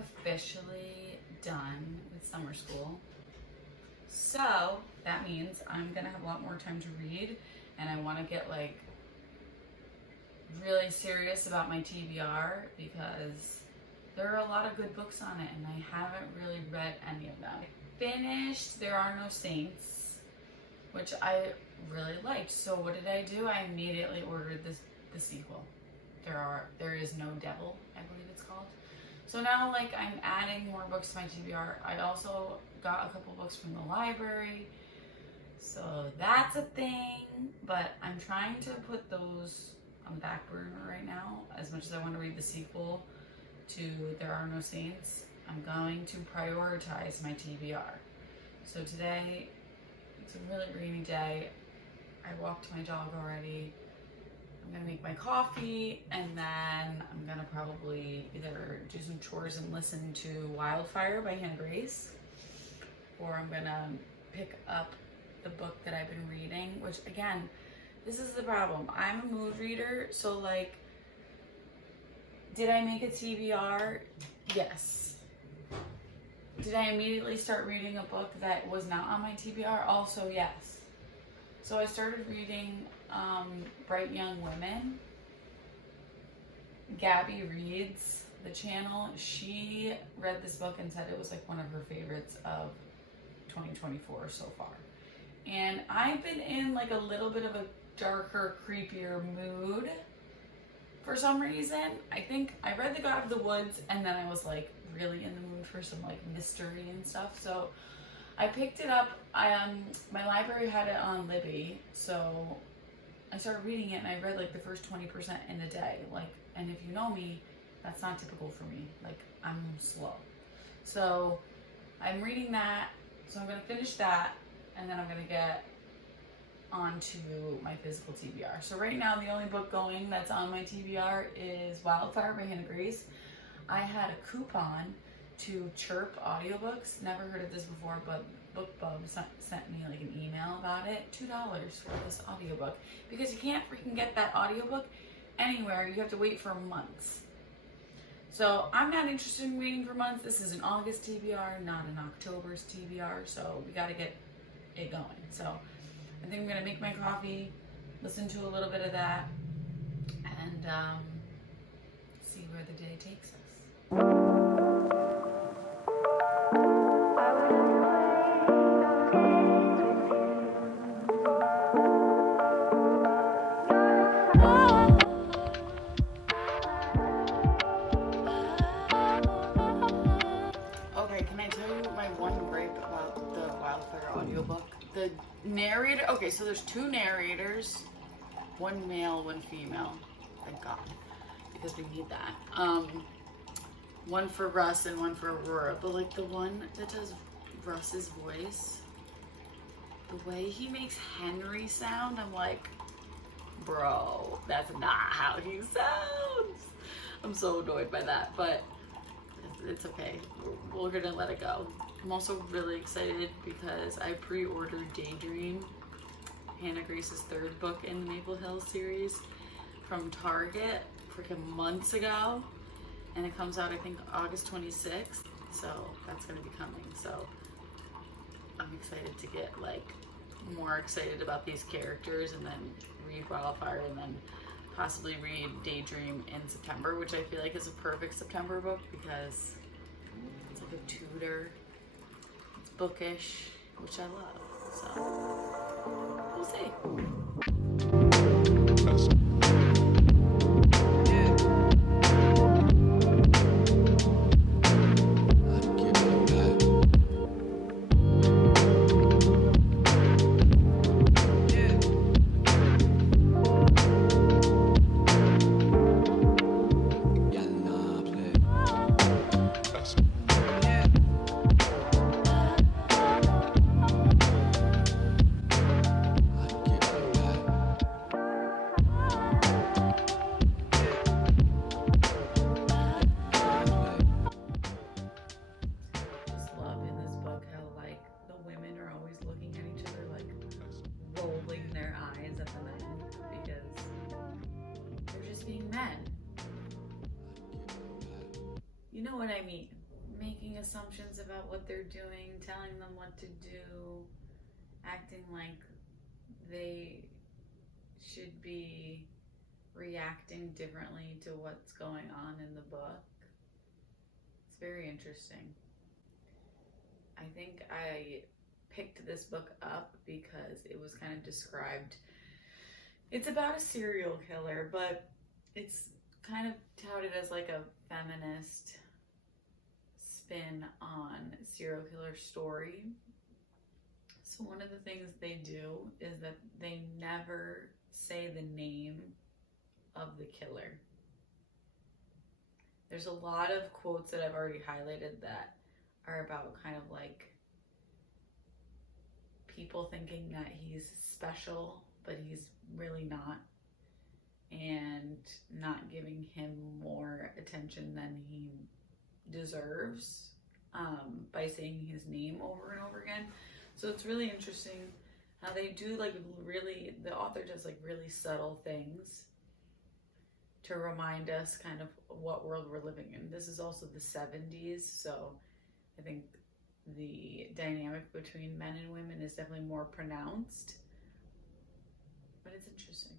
officially done with summer school. So that means I'm gonna have a lot more time to read, and I wanna get like really serious about my TBR because there are a lot of good books on it and I haven't really read any of them. I finished There Are No Saints, which I really liked. So what did I do? I immediately ordered the sequel. There Is No Devil, I believe it's called. So now like I'm adding more books to my TBR. I also got a couple books from the library. So that's a thing, but I'm trying to put those on the back burner right now. As much as I want to read the sequel to There Are No Saints, I'm going to prioritize my TBR. So today, it's a really rainy day. I walked my dog already. I'm gonna make my coffee and then I'm gonna probably either do some chores and listen to Wildfire by Hannah Grace, or I'm gonna pick up the book that I've been reading, which again, this is the problem. I'm a mood reader, so like, did I make a TBR? Yes. Did I immediately start reading a book that was not on my TBR? Also, yes. So I started reading Bright Young Women. Gabby reads the channel. She read this book and said it was like one of her favorites of 2024 so far. And I've been in like a little bit of a darker, creepier mood for some reason. I think I read The God of the Woods and then I was like really in the mood for some like mystery and stuff. So I picked it up. My library had it on Libby, so I started reading it and I read like the first 20% in a day. Like, and if you know me, that's not typical for me. Like, I'm slow. So I'm reading that. So I'm gonna finish that and then I'm gonna get onto my physical TBR. So right now the only book going that's on my TBR is Wildfire by Hannah Grace. I had a coupon to Chirp audiobooks. Never heard of this before, but BookBub sent me like an email about it. $2 for this audiobook, because you can't freaking get that audiobook anywhere. You have to wait for months. So I'm not interested in waiting for months. This is an August TBR, not an October's TBR. So we got to get it going. So I think I'm gonna make my coffee, listen to a little bit of that, and see where the day takes us. Okay, can I tell you my one gripe about the Wildfire audiobook? The narrator, okay, so there's two narrators, one male, one female, thank God, because we need that. One for Russ and one for Aurora, but like the one that does Russ's voice, the way he makes Henry sound, I'm like, bro, that's not how he sounds. I'm so annoyed by that, but it's okay. We're gonna let it go. I'm also really excited because I pre-ordered Daydream, Hannah Grace's third book in the Maple Hills series, from Target freaking months ago. And it comes out, I think, August 26th. So that's gonna be coming. So I'm excited to get like more excited about these characters and then read Wildfire and then possibly read Daydream in September, which I feel like is a perfect September book because it's like a Tudor, it's bookish, which I love. So we'll see. You know what I mean. making assumptions about what they're doing, telling them what to do, acting like they should be reacting differently to what's going on in the book. It's very interesting. I think I picked this book up because it was kind of described. It's about a serial killer, but it's kind of touted as like a feminist spin on serial killer story. So one of the things they do is that they never say the name of the killer. There's a lot of quotes that I've already highlighted that are about kind of like people thinking that he's special, but he's really not, and not giving him more attention than he deserves by saying his name over and over again. So it's really interesting how they do like really, the author does like really subtle things to remind us kind of what world we're living in. This is also the 70s, so I think the dynamic between men and women is definitely more pronounced, but it's interesting.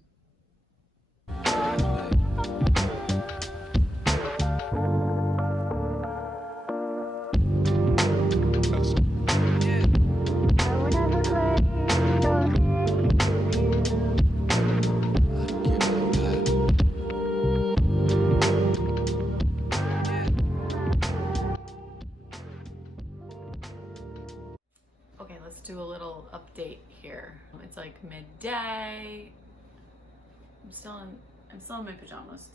Okay, let's do a little update here. It's like midday. I'm still in my pajamas.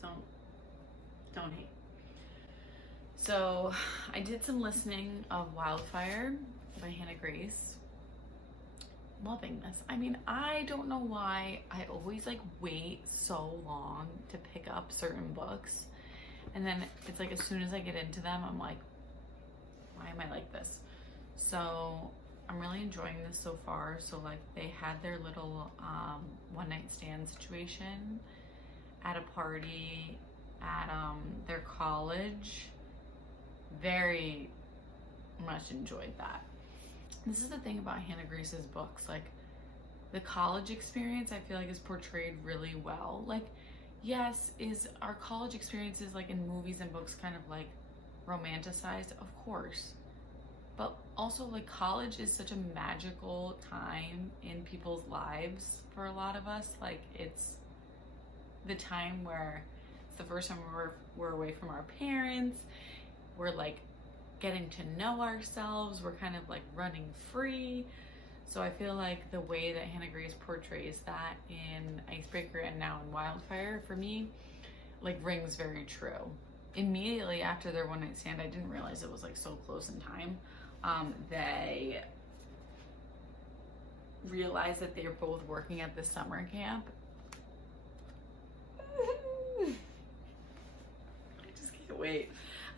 Don't hate. So I did some listening of Wildfire by Hannah Grace. Loving this. I mean, I don't know why I always like wait so long to pick up certain books, and then it's like as soon as I get into them, I'm like, why am I like this? So I'm really enjoying this so far. So like they had their little one night stand situation at a party at their college. Very much enjoyed that. This is the thing about Hannah Grace's books, like the college experience I feel like is portrayed really well. Like, yes, is our college experiences like in movies and books kind of like romanticized? Of course. But also like college is such a magical time in people's lives for a lot of us. Like it's the time where it's the first time we're away from our parents. We're like getting to know ourselves. We're kind of like running free. So I feel like the way that Hannah Grace portrays that in Icebreaker and now in Wildfire, for me, like rings very true. Immediately after their one night stand, I didn't realize it was like so close in time. They realized that they were both working at the summer camp. I just can't wait.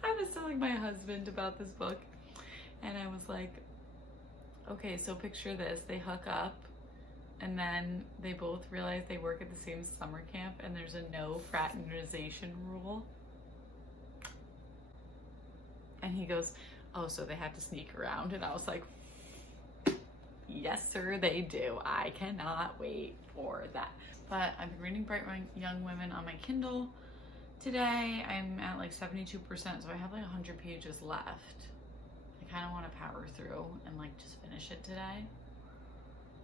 I was telling my husband about this book, and I was like, okay, so picture this. They hook up, and then they both realize they work at the same summer camp, and there's a no fraternization rule. And he goes, oh, so they have to sneak around. And I was like, yes, sir, they do. I cannot wait for that. But I've been reading Bright Young Women on my Kindle. Today, I'm at like 72%, so I have like 100 pages left. I kind of want to power through and like just finish it today.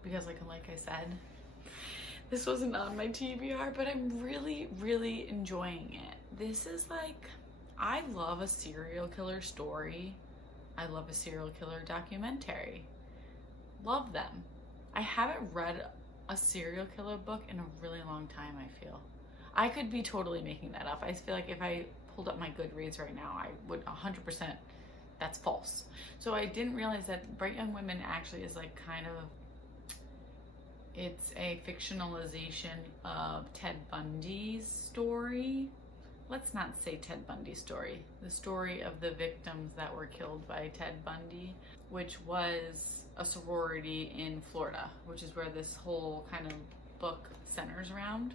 Because like I said, this wasn't on my TBR, but I'm really, really enjoying it. This is like, I love a serial killer story. I love a serial killer documentary. Love them. I haven't read a serial killer book in a really long time, I feel. I could be totally making that up. I feel like if I pulled up my Goodreads right now, I would 100%, that's false. So I didn't realize that Bright Young Women actually is like kind of, it's a fictionalization of Ted Bundy's story. Let's not say Ted Bundy's story. The story of the victims that were killed by Ted Bundy, which was a sorority in Florida, which is where this whole kind of book centers around.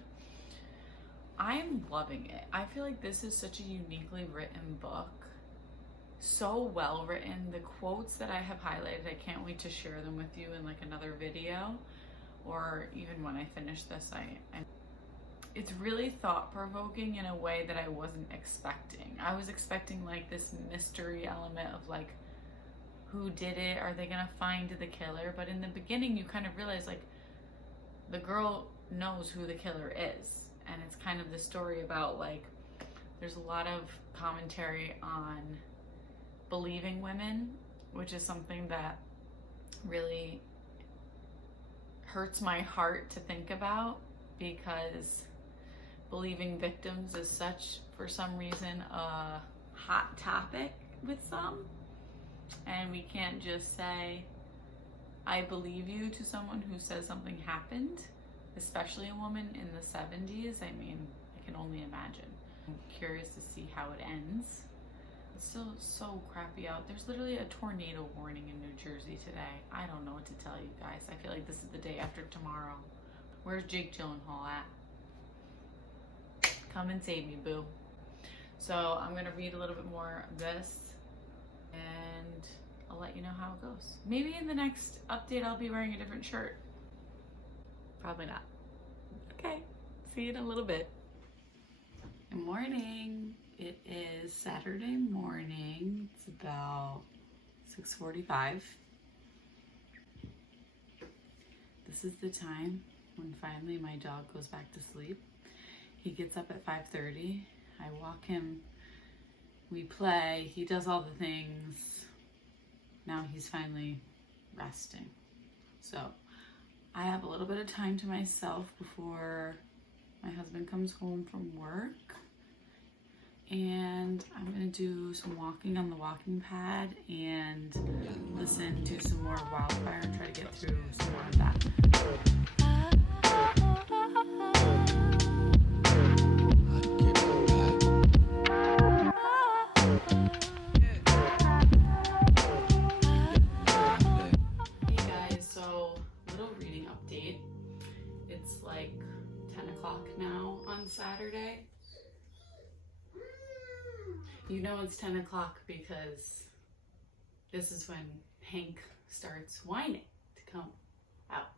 I'm loving it. I feel like this is such a uniquely written book. so well written. The quotes that I have highlighted, I can't wait to share them with you in like another video, or even when I finish this. It's really thought-provoking in a way that I wasn't expecting. I was expecting like this mystery element of like, who did it? Are they gonna find the killer? But in the beginning, you kind of realize like the girl knows who the killer is, and it's kind of the story about like, there's a lot of commentary on believing women, which is something that really hurts my heart to think about, because believing victims is such, for some reason, a hot topic with some. And we can't just say, I believe you to someone who says something happened, especially a woman in the 70s. I mean, I can only imagine. I'm curious to see how it ends. It's still so crappy out. There's literally a tornado warning in New Jersey today. I don't know what to tell you guys. I feel like this is the day after tomorrow. Where's Jake Gyllenhaal at? Come and save me, boo. So I'm gonna read a little bit more of this, and I'll let you know how it goes. Maybe in the next update I'll be wearing a different shirt. Probably not. Okay, see you in a little bit. Good morning. It is Saturday morning. It's about 6:45. This is the time when finally my dog goes back to sleep. He gets up at 5:30. I walk him, we play, he does all the things. Now he's finally resting. So I have a little bit of time to myself before my husband comes home from work. And I'm gonna do some walking on the walking pad and listen to some more Wildfire and try to get through some more of that. Hey guys, so little reading update. It's like 10 o'clock now on Saturday. You know it's 10 o'clock because this is when Hank starts whining to come out.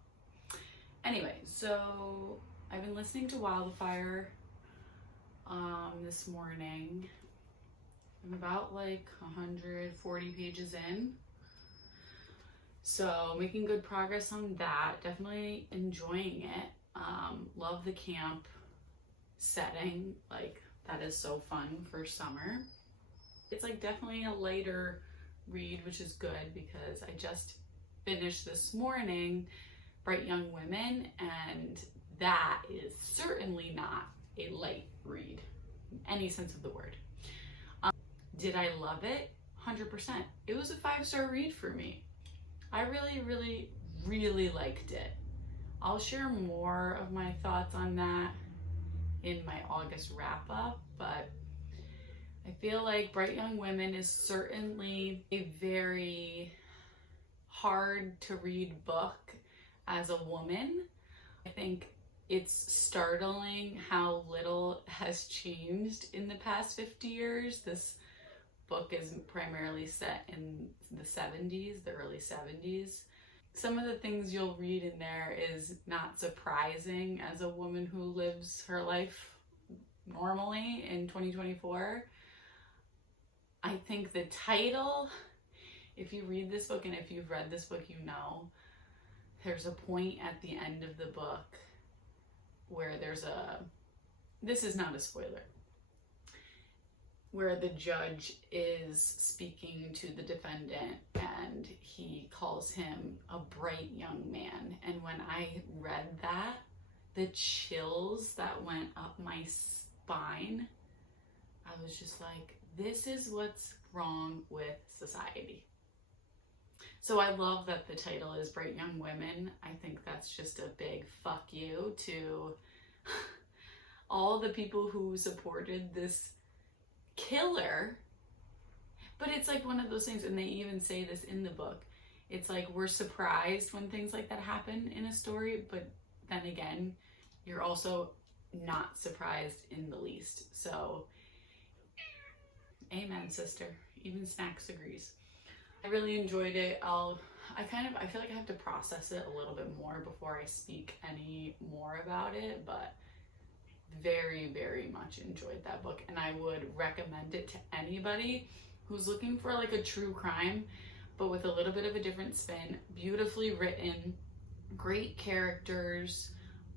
Anyway, so I've been listening to Wildfire this morning. I'm about like 140 pages in. So making good progress on that. Definitely enjoying it. Love the camp setting. Like, that is so fun for summer. It's like definitely a lighter read, which is good because I just finished this morning Bright Young Women, and that is certainly not a light read in any sense of the word. Did I love it? 100%. It was a 5-star read for me. I really, really, really liked it. I'll share more of my thoughts on that in my August wrap up, but I feel like Bright Young Women is certainly a very hard to read book as a woman. I think it's startling how little has changed in the past 50 years. This book is primarily set in the 70s, the early 70s. Some of the things you'll read in there is not surprising as a woman who lives her life normally in 2024. I think the title, if you read this book, and if you've read this book, you know, there's a point at the end of the book where this is not a spoiler, where the judge is speaking to the defendant and he calls him a bright young man. And when I read that, the chills that went up my spine, I was just like, this is what's wrong with society. So I love that the title is Bright Young Women. I think that's just a big fuck you to all the people who supported this killer. But it's like one of those things, and they even say this in the book, it's like we're surprised when things like that happen in a story, but then again, you're also not surprised in the least. So amen, sister. even Snacks agrees. I really enjoyed it. I feel like I have to process it a little bit more before I speak any more about it, but very, very much enjoyed that book, and I would recommend it to anybody who's looking for like a true crime, but with a little bit of a different spin. Beautifully written, great characters,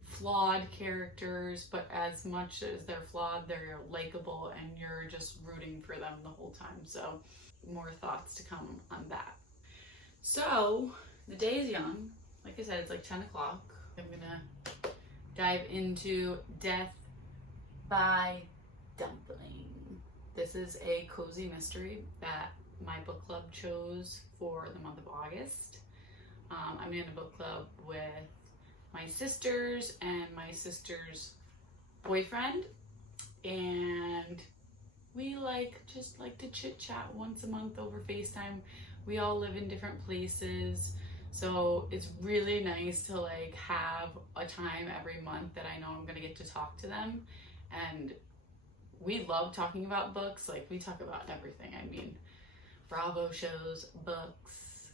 flawed characters, but as much as they're flawed, they're likable and you're just rooting for them the whole time. So more thoughts to come on that. So the day is young. Like I said, it's like 10 o'clock. I'm gonna dive into Death by Dumpling. This is a cozy mystery that my book club chose for the month of August. I'm in a book club with my sisters and my sister's boyfriend, and we just like to chit chat once a month over FaceTime. We all live in different places, so it's really nice to like have a time every month that I know I'm gonna get to talk to them. And we love talking about books. Like, we talk about everything. I mean, Bravo shows, books,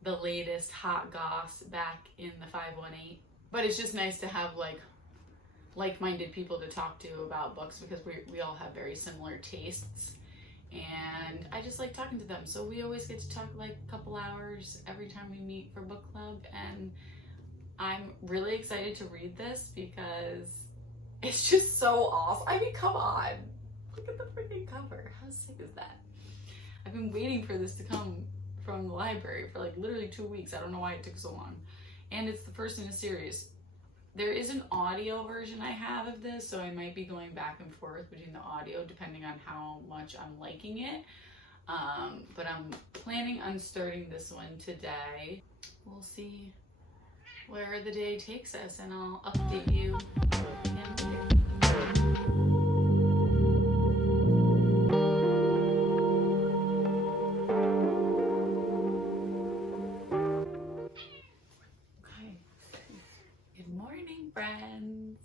the latest hot goss back in the 518. But it's just nice to have like-minded people to talk to about books, because we all have very similar tastes, and I just like talking to them. So we always get to talk like a couple hours every time we meet for book club, and I'm really excited to read this because it's just so awesome. I mean, come on. Look at the freaking cover. How sick is that? I've been waiting for this to come from the library for like literally 2 weeks. I don't know why it took so long. And it's the first in a series. There is an audio version I have of this, so I might be going back and forth between the audio depending on how much I'm liking it. But I'm planning on starting this one today. We'll see where the day takes us, and I'll update you again later. Okay. Good morning, friends.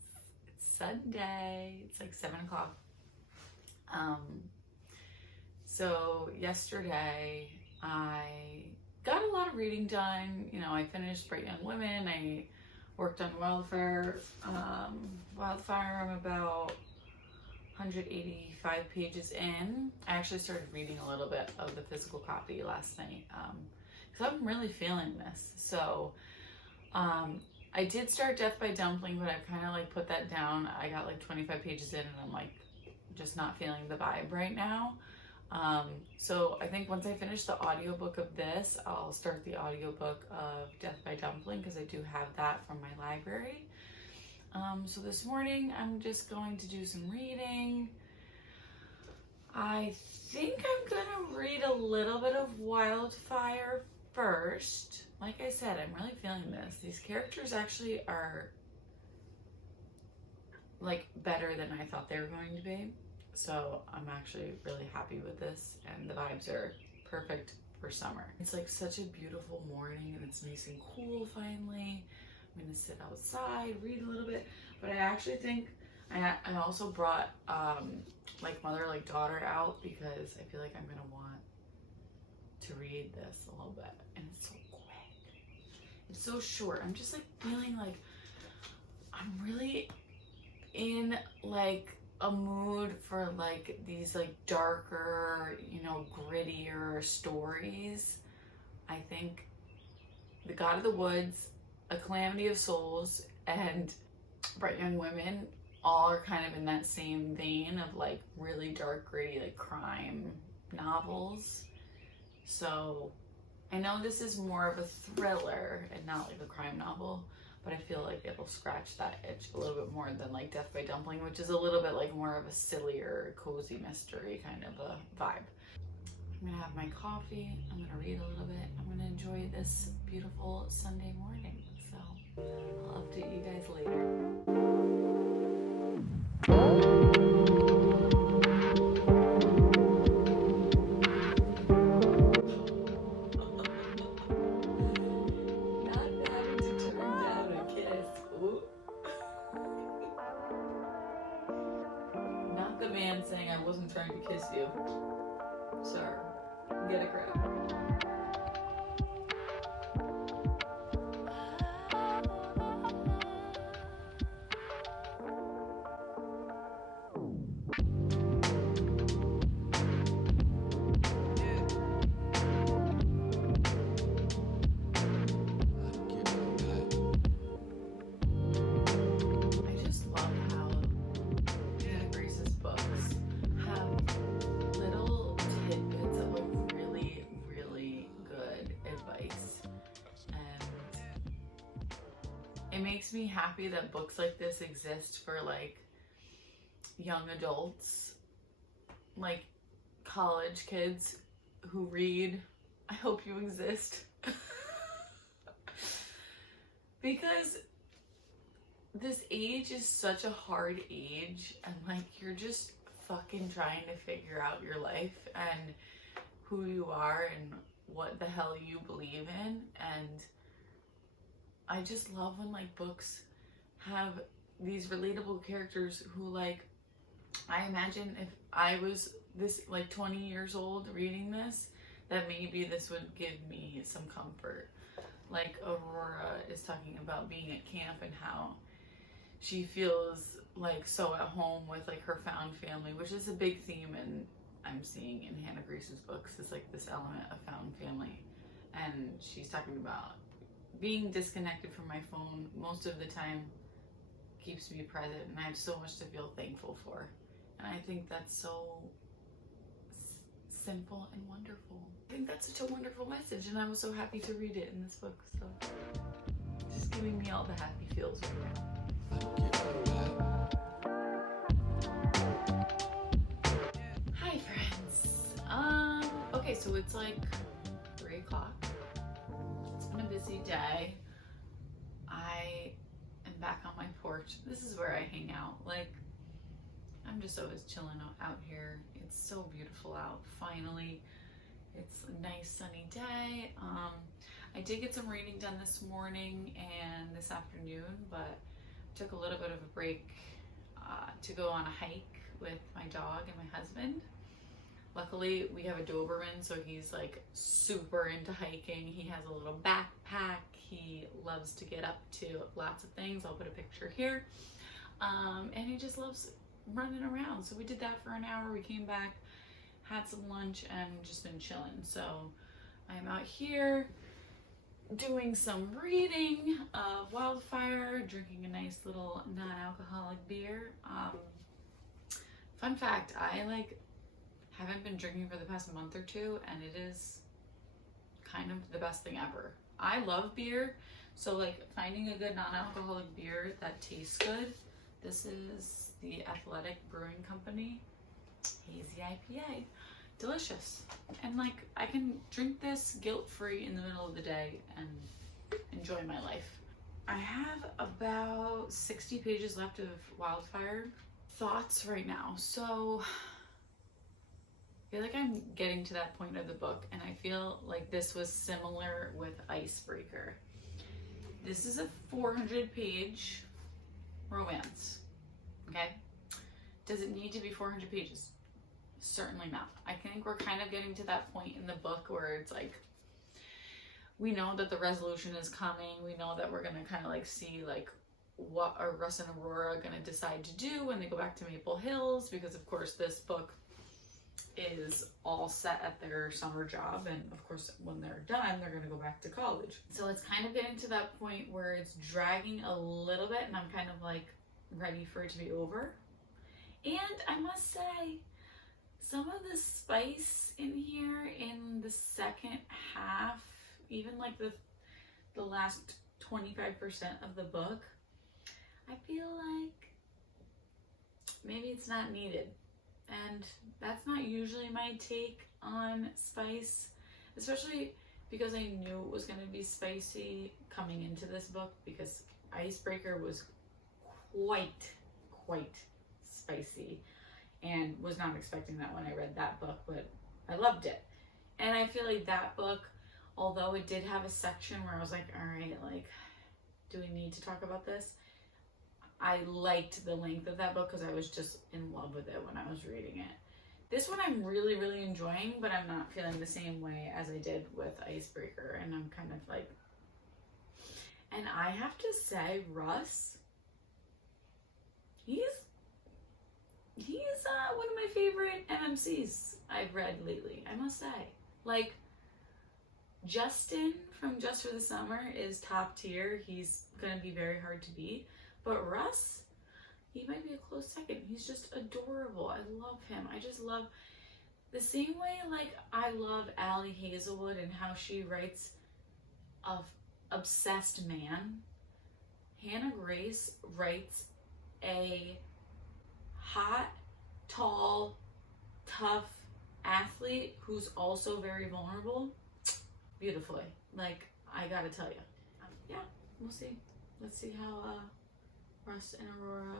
It's Sunday. It's like 7 o'clock. So yesterday I got a lot of reading done. You know, I finished Bright Young Women. I worked on Wildfire. I'm about 185 pages in. I actually started reading a little bit of the physical copy last night because I'm really feeling this. So I did start Death by Dumpling, but I've kind of like put that down. I got like 25 pages in, and I'm like just not feeling the vibe right now. So I think once I finish the audiobook of this, I'll start the audiobook of Death by Dumpling, because I do have that from my library. So this morning I'm just going to do some reading. I think I'm gonna read a little bit of Wildfire first. Like I said, I'm really feeling this. These characters actually are like better than I thought they were going to be. So I'm actually really happy with this, and the vibes are perfect for summer. It's like such a beautiful morning, and it's nice and cool finally. I'm gonna sit outside, read a little bit, but I actually think I also brought like mother like daughter out, because I feel like I'm gonna want to read this a little bit, and it's so quick. It's so short. I'm just like feeling like I'm really in like a mood for like these like darker, you know, grittier stories. I think The God of the Woods, A Calamity of Souls, and Bright Young Women all are kind of in that same vein of like really dark, gritty, like crime novels. So I know this is more of a thriller and not like a crime novel, but I feel like it'll scratch that itch a little bit more than like Death by Dumpling, which is a little bit like more of a sillier, cozy mystery kind of a vibe. I'm gonna have my coffee, I'm gonna read a little bit, I'm gonna enjoy this beautiful Sunday morning. So I'll update you guys later. Saying I wasn't trying to kiss you, sir. get a grip. I just love how Hannah Grace's books have little tidbits of like really, really good advice. And it makes me happy that books like this exist for like young adults, like college kids who read. I hope you exist. Because this age is such a hard age, and like you're just fucking trying to figure out your life and who you are and what the hell you believe in. And I just love when like books have these relatable characters who, like, I imagine if I was this like 20 years old reading this, that maybe this would give me some comfort. Like Aurora is talking about being at camp and how she feels like so at home with like her found family, which is a big theme and I'm seeing in Hannah Grace's books, is like this element of found family. And she's talking about being disconnected from my phone most of the time keeps me present, and I have so much to feel thankful for. And I think that's so simple and wonderful. I think that's such a wonderful message, and I was so happy to read it in this book. So just giving me all the happy feels right now. Hi friends. Okay, so it's like 3 o'clock. It's been a busy day. I am back on my porch. This is where I hang out. Like, I'm just always chilling out here. It's so beautiful out. Finally, it's a nice sunny day. I did get some reading done this morning and this afternoon, but took a little bit of a break to go on a hike with my dog and my husband. Luckily, we have a Doberman, so he's like super into hiking. He has a little backpack. He loves to get up to lots of things. I'll put a picture here. And he just loves running around. So we did that for an hour. We came back, had some lunch, and just been chilling. So I'm out here doing some reading of Wildfire, drinking a nice little non-alcoholic beer. Fun fact, I haven't been drinking for the past month or two, and it is kind of the best thing ever. I love beer, so like finding a good non-alcoholic beer that tastes good. This is the Athletic Brewing Company Hazy IPA. Delicious. And like I can drink this guilt-free in the middle of the day and enjoy my life. I have about 60 pages left of Wildfire. Thoughts right now. So I feel like I'm getting to that point of the book, and I feel like this was similar with Icebreaker. This is a 400-page romance, okay? Does it need to be 400 pages? Certainly not. I think we're kind of getting to that point in the book where it's like, we know that the resolution is coming. We know that we're gonna kind of like see like what are Russ and Aurora gonna decide to do when they go back to Maple Hills, because of course this book is all set at their summer job, and of course when they're done they're going to go back to college. So it's kind of getting to that point where it's dragging a little bit, and I'm kind of like ready for it to be over. And I must say, some of the spice in here in the second half, even like the last 25% of the book, I feel like maybe it's not needed. And that's not usually my take on spice, especially because I knew it was going to be spicy coming into this book, because Icebreaker was quite spicy, and was not expecting that when I read that book, but I loved it. And I feel like that book, although it did have a section where I was like, all right, like, do we need to talk about this? I liked the length of that book because I was just in love with it when I was reading it. This one I'm really, really enjoying, but I'm not feeling the same way as I did with Icebreaker, and I'm kind of like, and I have to say, Russ, he's one of my favorite MMCs I've read lately, I must say. Like, Justin from Just for the Summer is top tier. He's gonna be very hard to beat. But Russ, he might be a close second. He's just adorable. I love him. I just love the same way like I love Allie Hazelwood and how she writes of obsessed man. Hannah Grace writes a hot, tall, tough athlete who's also very vulnerable beautifully. Like, I gotta tell you. Yeah, we'll see. Let's see how Russ and Aurora.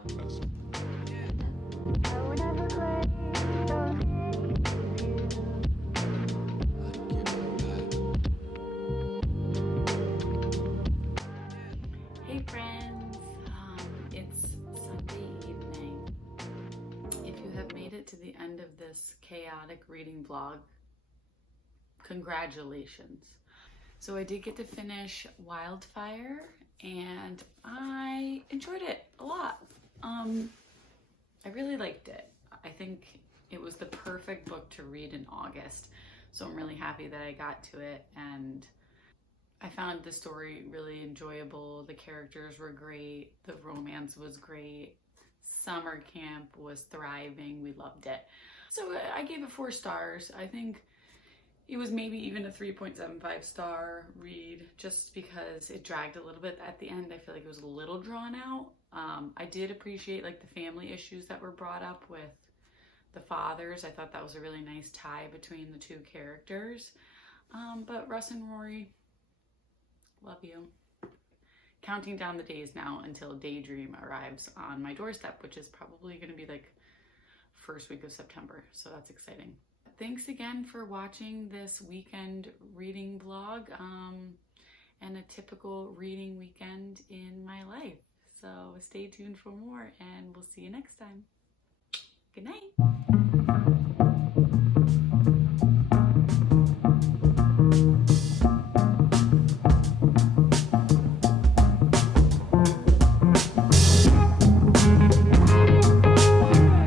Hey friends, it's Sunday evening. If you have made it to the end of this chaotic reading vlog, congratulations. So I did get to finish Wildfire and I enjoyed it a lot. I really liked it. I think it was the perfect book to read in August. So I'm really happy that I got to it, and I found the story really enjoyable. The characters were great. The romance was great. Summer camp was thriving. We loved it. So I gave it 4 stars. I think it was maybe even a 3.75 star read just because it dragged a little bit at the end. I feel like it was a little drawn out. I did appreciate like the family issues that were brought up with the fathers. I thought that was a really nice tie between the 2 characters. But Russ and Rory, love you. Counting down the days now until Daydream arrives on my doorstep, which is probably going to be like first week of September. So that's exciting. Thanks again for watching this weekend reading vlog and a typical reading weekend in my life. So stay tuned for more and we'll see you next time. Good night.